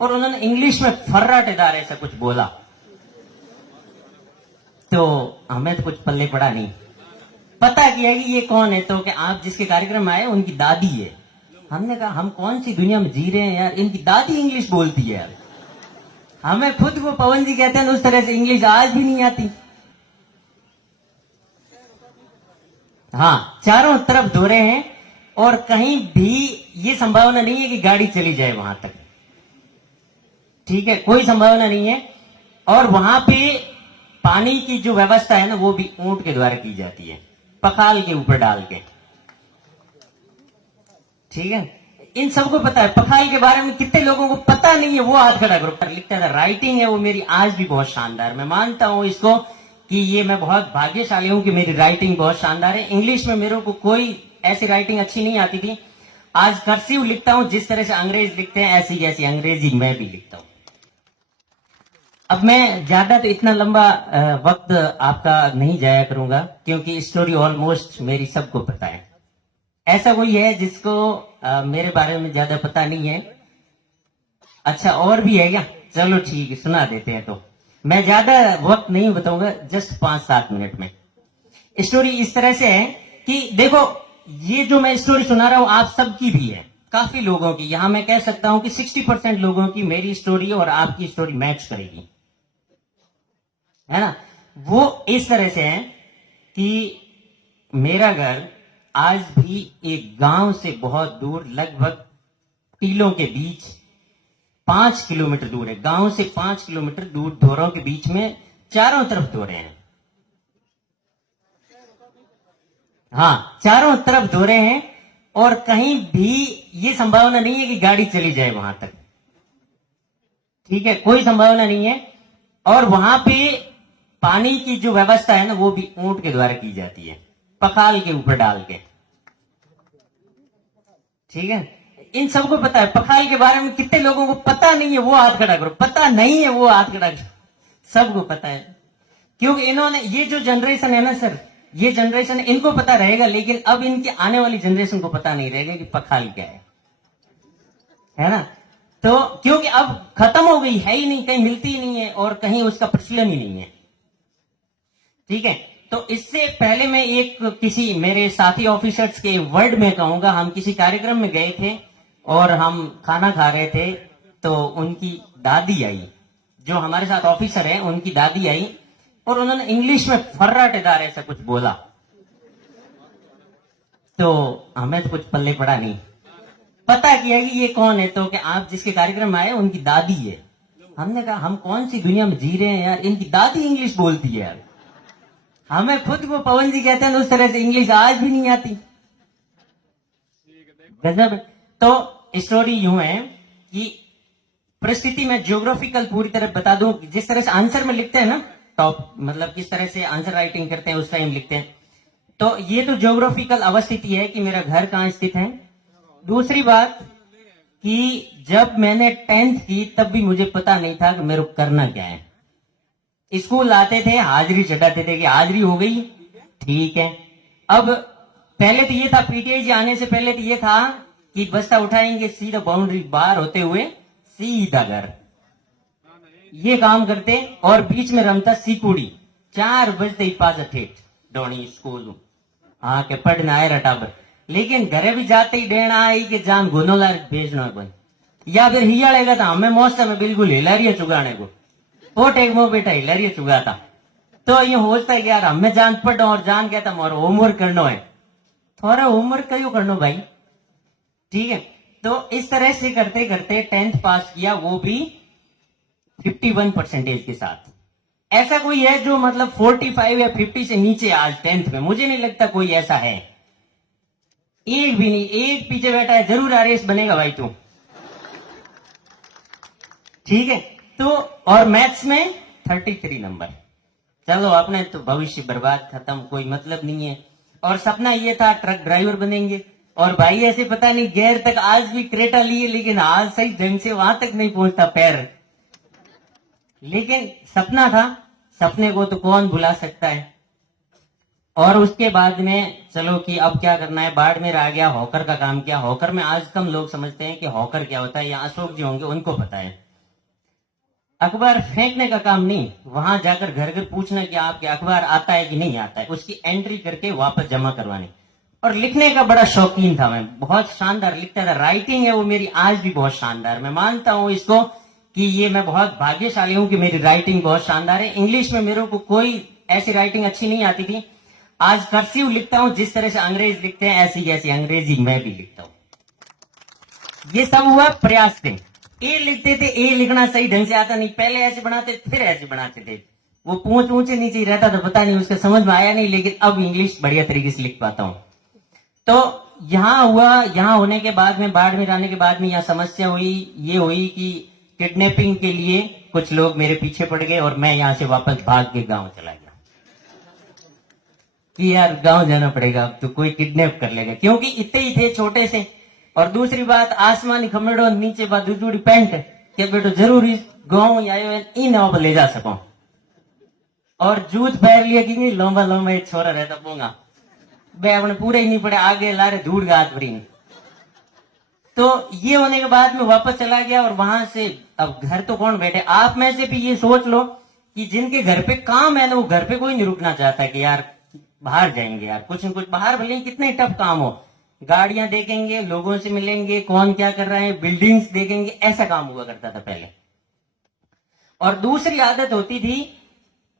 और उन्होंने इंग्लिश में फर्राटेदार ऐसा कुछ बोला, तो हमें तो कुछ पल्ले पड़ा नहीं। पता किया कि ये कौन है, तो कि आप जिसके कार्यक्रम में आए उनकी दादी है। हमने कहा हम कौन सी दुनिया में जी रहे हैं यार, इनकी दादी इंग्लिश बोलती है यार। हमें खुद को पवन जी कहते हैं, उस तरह से इंग्लिश आज भी नहीं आती। हाँ, चारों तरफ दौरे हैं और कहीं भी ये संभावना नहीं है कि गाड़ी चली जाए वहां तक, ठीक है, कोई संभावना नहीं है। और वहां पे पानी की जो व्यवस्था है ना, वो भी ऊंट के द्वारा की जाती है, पखाल के ऊपर डाल के, ठीक है। इन सबको पता है। पखाल के बारे में कितने लोगों को पता नहीं है, वो हाथ खड़ा करो। लिखता था, राइटिंग है वो मेरी आज भी बहुत शानदार, मैं मानता हूं इसको कि ये मैं बहुत भाग्यशाली हूं कि मेरी राइटिंग बहुत शानदार है। इंग्लिश में मेरे को कोई ऐसी राइटिंग अच्छी नहीं आती थी। आज कर्सिव लिखता हूं, जिस तरह से अंग्रेज लिखते हैं ऐसी ऐसी अंग्रेजी मैं भी लिखता हूं। अब मैं ज्यादा तो इतना लंबा वक्त आपका नहीं जाया करूंगा, क्योंकि स्टोरी ऑलमोस्ट मेरी सबको पता है। ऐसा कोई है जिसको मेरे बारे में ज्यादा पता नहीं है? अच्छा, और भी है क्या? चलो ठीक है, सुना देते हैं। तो मैं ज्यादा वक्त नहीं बताऊंगा, जस्ट 5-7 मिनट में। स्टोरी इस तरह से है कि देखो, ये जो मैं स्टोरी सुना रहा हूं आप सबकी भी है, काफी लोगों की। यहां मैं कह सकता हूं कि 60% लोगों की मेरी स्टोरी और आपकी स्टोरी मैच करेगी, है ना। वो इस तरह से है कि मेरा घर आज भी एक गांव से बहुत दूर, लगभग टीलों के बीच 5 किलोमीटर दूर है। गांव से 5 किलोमीटर दूर धोरों के बीच में चारों तरफ धोरे हैं। हाँ, चारों तरफ धोरे हैं और कहीं भी ये संभावना नहीं है कि गाड़ी चली जाए वहां तक, ठीक है, कोई संभावना नहीं है। और वहां पे पानी की जो व्यवस्था है ना, वो भी ऊंट के द्वारा की जाती है, पखाल के ऊपर डाल के, ठीक है। इन सबको पता है। पखाल के बारे में कितने लोगों को पता नहीं है, वो हाथ खड़ा करो। पता नहीं है, वो हाथ खड़ा करो। सबको पता है, क्योंकि इन्होंने, ये जो जनरेशन है ना सर, ये जनरेशन इनको पता रहेगा, लेकिन अब इनकी आने वाली जनरेशन को पता नहीं रहेगा कि पखाल क्या है ना। तो क्योंकि अब खत्म हो गई, है ही नहीं, कहीं मिलती ही नहीं है और कहीं उसका प्रचलन ही नहीं है, ठीक है। तो इससे पहले मैं एक किसी मेरे साथी ऑफिसर्स के वर्ड में कहूंगा, हम किसी कार्यक्रम में गए थे और हम खाना खा रहे थे, तो उनकी दादी आई, जो हमारे साथ ऑफिसर है उनकी दादी आई, और उन्होंने इंग्लिश में फर्राटेदार ऐसा कुछ बोला, तो हमें तो कुछ पल्ले पड़ा नहीं। पता किया कि ये कौन है, तो कि आप जिसके कार्यक्रम में आए उनकी दादी है। हमने कहा हम कौन सी दुनिया में जी रहे हैं यार, इनकी दादी इंग्लिश बोलती है यार। हमें खुद को पवन जी कहते हैं, उस तरह से इंग्लिश आज भी नहीं आती। गजब। तो स्टोरी यूं है कि परिस्थिति में ज्योग्राफिकल पूरी तरह बता दूं, जिस तरह से आंसर में लिखते हैं ना, टॉप मतलब किस तरह से आंसर राइटिंग करते हैं उस टाइम लिखते हैं, तो ये तो ज्योग्राफिकल अवस्थिति है कि मेरा घर कहां स्थित है। दूसरी बात कि जब मैंने 10th की तब भी मुझे पता नहीं था कि मेरे को करना क्या है। स्कूल आते थे, हाजिरी चढ़ाते थे कि हाजिरी हो गई, ठीक है। अब पहले तो ये था, पीटीआई जी आने से पहले तो ये था कि बस्ता उठाएंगे, सीधा बाउंड्री बाहर होते हुए सीधा घर, ये काम करते। और बीच में रमता सीकुड़ी, 4 बजते ही पास ठेठ डोनी स्कूल आके पढ़ना आए टाबर। लेकिन घरे भी जाते ही डेना आई कि जान गुनोला भेजना कोई, या फिर हियाड़ेगा तो हमें मौसम में बिल्कुल हिलारिया चुगाने को, पोट एक मो बेटा हिलारिया चुगाता। तो ये होता है कि यार हमें जान पढ़ो, और जान कहता हमारा होमवर्क करना है, थोड़ा होमवर्क क्यों करना भाई, ठीक है। तो इस तरह से करते करते 10th पास किया, वो भी 51% के साथ। ऐसा कोई है जो मतलब 45 या 50 से नीचे आज 10th में? मुझे नहीं लगता कोई ऐसा है, एक भी नहीं। एक पीछे बैठा है, जरूर आरएस बनेगा भाई तू, ठीक है। तो और मैथ्स में 33 नंबर। चलो अपने तो भविष्य बर्बाद, खत्म, कोई मतलब नहीं है। और सपना ये था ट्रक ड्राइवर बनेंगे, और भाई ऐसे पता नहीं गैर तक आज भी क्रेटा लिए, लेकिन आज सही ढंग से वहां तक नहीं पहुंचता पैर। लेकिन सपना था, सपने को तो कौन भुला सकता है। और उसके बाद में चलो कि अब क्या करना है, बाड़मेर आ गया, हॉकर का काम किया। हॉकर में आज कम लोग समझते हैं कि हॉकर क्या होता है, या अशोक जी होंगे उनको पता है। अखबार फेंकने का काम नहीं, वहां जाकर घर घर पूछना कि आपके अखबार आता है कि नहीं आता है, उसकी एंट्री करके वापस जमा करवानी। और लिखने का बड़ा शौकीन था मैं, बहुत शानदार लिखता था। राइटिंग है वो मेरी आज भी बहुत शानदार, मैं मानता हूं इसको कि ये मैं बहुत भाग्यशाली हूं कि मेरी राइटिंग बहुत शानदार है। इंग्लिश में मेरे को कोई ऐसी राइटिंग अच्छी नहीं आती थी। आज कर्सिव लिखता हूं, जिस तरह से अंग्रेज लिखते हैं ऐसी जैसी अंग्रेजी मैं भी लिखता हूं। ये सब हुआ प्रयास से। ए लिखते थे, ए लिखना सही ढंग से आता नहीं, पहले ऐसे बनाते फिर ऐसे बनाते थे, वो पूंछ ऊंचे नीचे ही रहता था, पता नहीं उसका समझ में आया नहीं, लेकिन अब इंग्लिश बढ़िया तरीके से लिख पाता हूं। तो यहां हुआ, यहां होने के बाद में, बाड़मेर आने के बाद में यहां समस्या हुई, ये हुई कि किडनैपिंग के लिए कुछ लोग मेरे पीछे पड़ गए और मैं यहां से वापस भाग के गांव चला गया कि यार गांव जाना पड़ेगा, अब तो कोई किडनैप कर लेगा, क्योंकि इतने ही थे छोटे से। और दूसरी बात, आसमानी खमेड़ो नीचे बा दूधूड़ी पैंट के बेटो जरूरी गांव आयो इन अब ले जा सको। और जूत पैर लिया कि नहीं, लंबा लंबा एक छोरा रहता पोंगा बे अपने पूरे ही नहीं पड़े, आगे लारे धूड़ गात भरी। तो ये होने के बाद में वापस चला गया और वहां से अब घर तो कौन बैठे। आप में से भी ये सोच लो कि जिनके घर पे काम है ना, वो घर पे कोई नहीं रुकना चाहता कि यार बाहर जाएंगे, यार कुछ न कुछ बाहर, भले कितने टफ काम हो, गाड़ियां देखेंगे, लोगों से मिलेंगे, कौन क्या कर रहा है, बिल्डिंग्स देखेंगे, ऐसा काम हुआ करता था पहले। और दूसरी आदत होती थी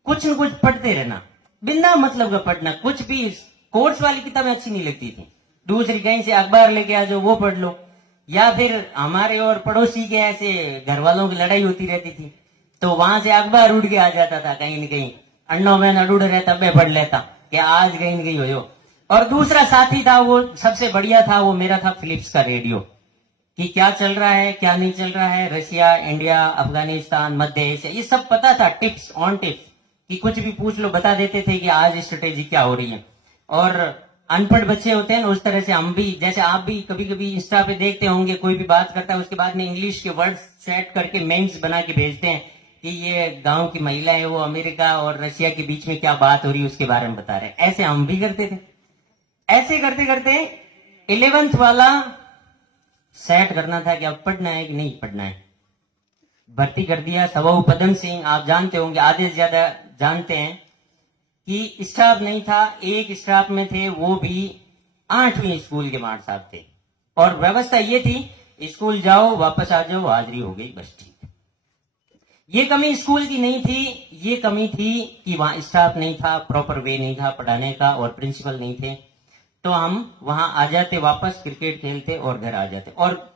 कुछ न कुछ पढ़ते रहना, बिना मतलब का पढ़ना, कुछ भी कोर्स वाली किताबें अच्छी नहीं लगती थी, दूसरी कहीं से अखबार लेके आ जाओ वो पढ़ लो, या फिर हमारे और पड़ोसी के ऐसे घर वालों की लड़ाई होती रहती थी, तो वहां से अखबार उड़ के आ जाता था कहीं न कहीं, अन्नो में अड़ूड रहता, मैं पढ़ लेता कि आज कहीं न कहीं हो। और दूसरा साथी था, वो सबसे बढ़िया था, वो मेरा था फिलिप्स का रेडियो, कि क्या चल रहा है क्या नहीं चल रहा है, रशिया, इंडिया, अफगानिस्तान, मध्य एशिया, ये सब पता था, टिप्स ऑन टिप्स, कि कुछ भी पूछ लो बता देते थे कि आज स्ट्रेटेजी क्या हो रही है। और अनपढ़ बच्चे होते हैं ना, उस तरह से हम भी, जैसे आप भी कभी कभी इंस्टा पे देखते होंगे, कोई भी बात करता है उसके बाद में इंग्लिश के वर्ड्स सेट करके मेम्स बना के भेजते हैं कि ये गांव की महिला है, वो अमेरिका और रशिया के बीच में क्या बात हो रही है उसके बारे में बता रहे हैं। ऐसे हम भी करते थे। ऐसे करते करते 11th वाला सेट करना था कि अब पढ़ना है कि नहीं पढ़ना है, भर्ती कर दिया। सवाऊ पदम सिंह आप जानते होंगे, आधे से ज्यादा जानते हैं, कि स्टाफ नहीं था, एक स्टाफ में थे वो भी 8वीं स्कूल के मार साहब थे, और व्यवस्था ये थी स्कूल जाओ वापस आ जाओ, हाजिरी हो गई बस ठीक। ये कमी स्कूल की नहीं थी, ये कमी थी कि वहां स्टाफ नहीं था, प्रॉपर वे नहीं था पढ़ाने का, और प्रिंसिपल नहीं थे, तो हम वहां आ जाते वापस, क्रिकेट खेलते और घर आ जाते। और